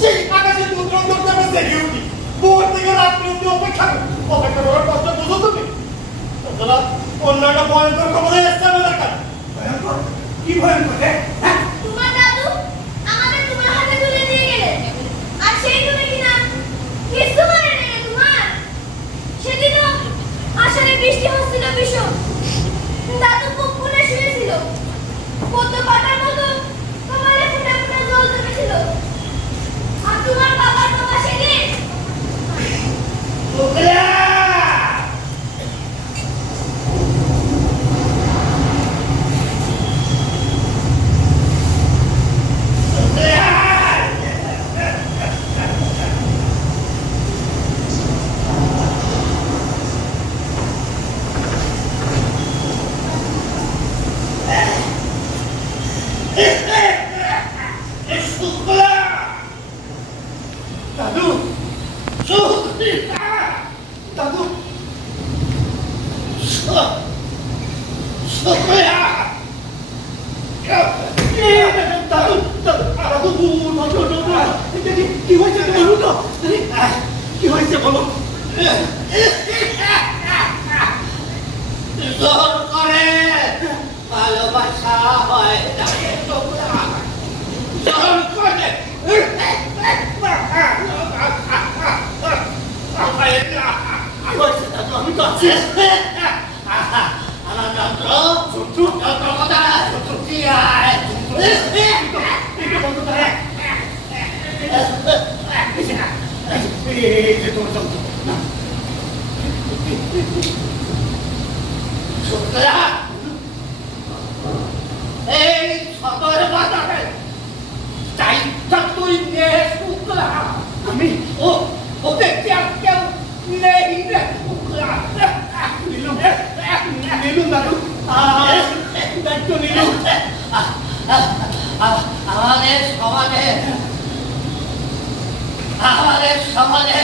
সেই আকাশে দুধ রঙ করতে উঠি। ভোর থেকে রাত্রি অব্দি অপেক্ষা অপেক্ষা করার কষ্ট বুঝো তুমি? তাছাড়া অন্য একটা ভয়ঙ্কর খবরে এসছে আমাদের কাছে। ভয়ঙ্কর? কি ভয়ঙ্কর? হ্যাঁ তোমার দাদু আমাদের তোমার হাতে তুলে দিয়ে গেলেন আর সেই তুমি কিনা কিছু মনে নেই রে তোমার সেদিনও আষাঢ়ে বৃষ্টি ভীষণ। দাদু খুব শুয়েছিল। কত মতো জল জমেছিল। আর তোমার বাবার বাবা সেদিন ওগলা! শুক্লা! দাদু শুক্লা! দাদু শু- শুক্লা! দাদু দাদু দাদু দাদু দাদু এটা কি হয়েছে তুমি বলো কি হয়েছে বলো জোর করে ভালোবাসা হয় তোমরা। জোর করে আমি তো আছি আমার যন্ত্র যন্ত্র কোথায় কি আয় শুক্লা এই সদর বাজারে চাইটা তুই নে? শুক্লা আমি ও ওদের কেউ নেই রে নীলু নীলু দাদু দায়িত্ব নীলু আমাদের সমাজে আমাদের সমাজে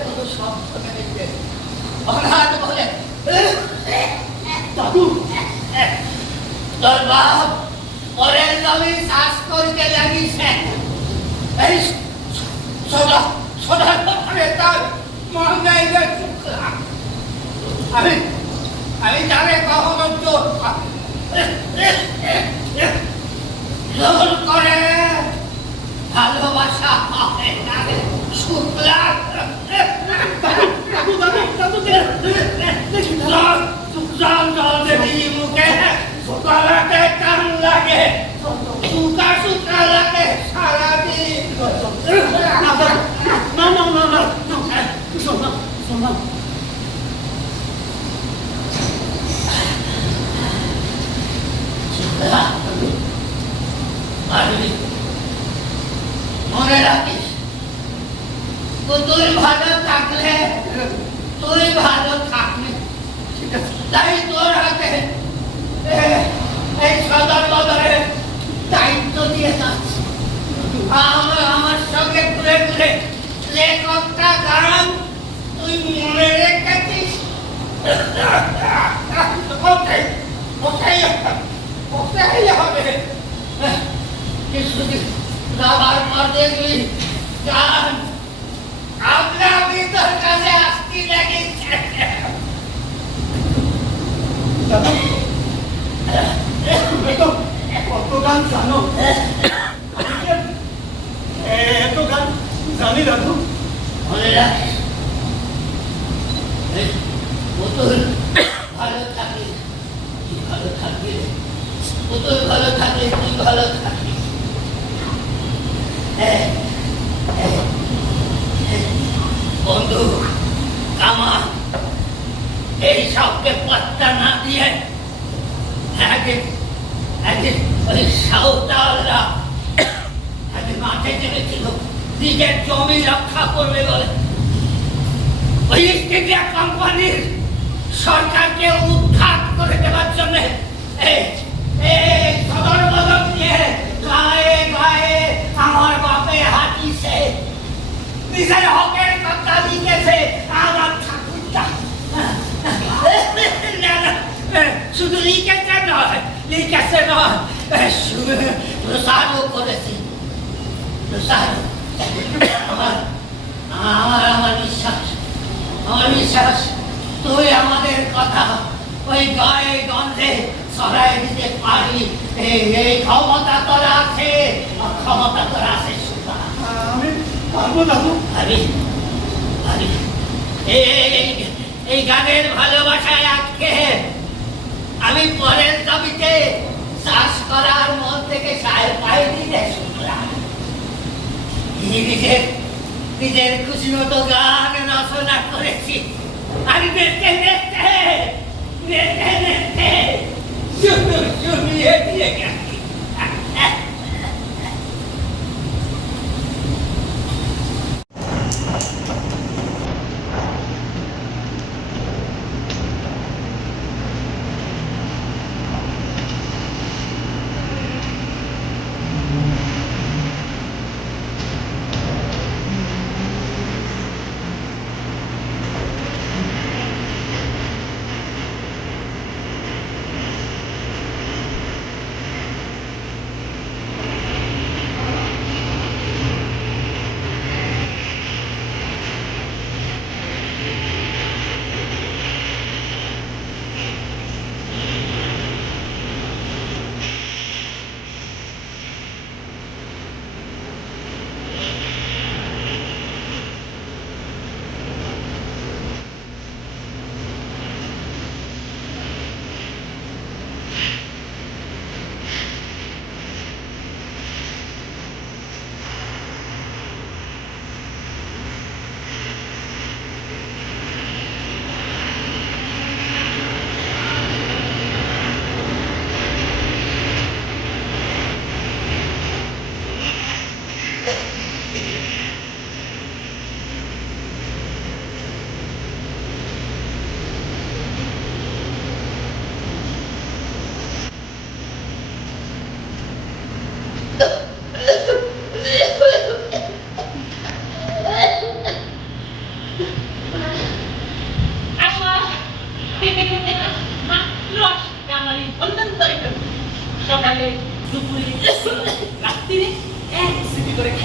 তোর করিতে লাগিছে এই সোনার দোকানে তার শুক্লা আমি আমি জানে কখনো পাই। জোর করে ভালোবাসা হয় না শুক্লা। দেখি জল জল দেবী মুখে গলাতে কান লাগে শুকা শুকা লাগে সারাদিন না না না না শোনা শোনা পারবি মনে রাখিস তো তুই ভালো থাকলে, তুই ভালো থাকবি। তাই তোর হাতে এই সদর বদরে দায়িত্ব দিয়ে যাচ্ছি। আমার আমার সঙ্গে ঘুরে ঘুরে লেখকটা গান তুই মনে রেখেছিস? ওটাই ওটাই ওটাই হবে। কিছুদিন যাবার পর দেখবি গান আমরা কাছে আসতে কত গান জানো? আমি কি আর এত গান জানি দাদু। মনে রাখিস? পুতুল ভালো ভালো থাকবি পুতুল ভালো ভালো এই, বন্দুক কামান এইসবকে পাত্তা না দিয়ে একদিন একদিন ওই সাউতালরা একদিন মাঠে নেমেছিল, নিজের জমি রক্ষা করবে বলে। ওই ইস্ট ইন্ডিয়া কোম্পানির সরকারকে উৎখাত করে দেওয়ার জন্য আমার বাপে হাতিছে নিজের হকে কথা লিখেছে আমার ঠাকুরটা। না না শুধু লিখেছে নয় লিখেছে নয় প্রসারও করেছে। প্রসার আমার আমার আমার বিশ্বাস আমার বিশ্বাস তুই আমাদের কথা ওই গায়ে গন্ধে সরাই দিতে পারবি। এই ক্ষমতা তোর আছে ক্ষমতা তোর আছে সুতরাং। আমি পারব দাদু। আরে এই গানের ভালোবাসায় আজকে। আমি পরের চাষ করার মন থেকে নিজের নিজের খুশি মতো গান রচনা করেছি। আমি দেখতে দেখতে দেখতে দেখতে দিয়ে গেছি।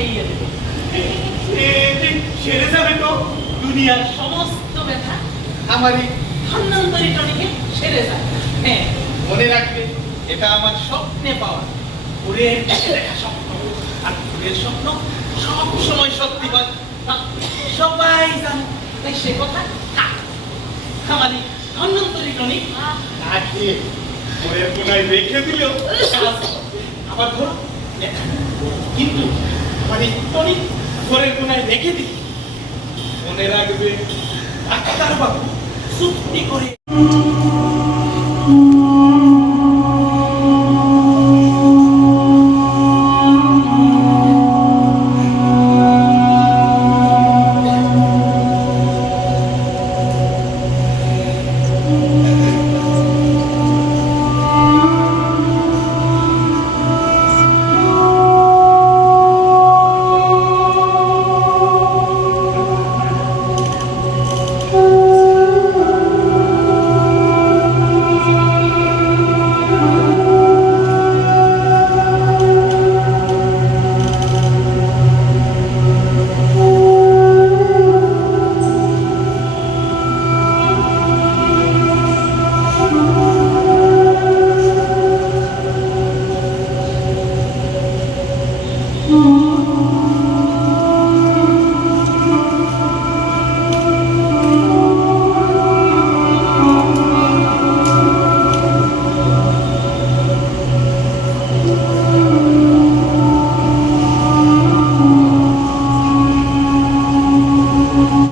খাইয়ে দেবে সেরে যাবে তো দুনিয়ার সমস্ত ব্যথা আমার এই ধন্যন্তরী টনিকে সেরে যায়। হ্যাঁ মনে রাখবে, এটা আমার স্বপ্নে পাওয়া। কাছে দেখা স্বপ্ন। আর ওরের স্বপ্ন সব সময় সত্যি হয়। সবাই জানে। তাই সে কথা এই ধন্যন্তরী টনিক নাকি ওরের কোনায় রেখে দিলেও আবার ধরো কিন্তু মানে টনিক ঘরের কোনায় রেখে দিই। মনে রাখবে ডাক্তার বাবু চুক্তি করে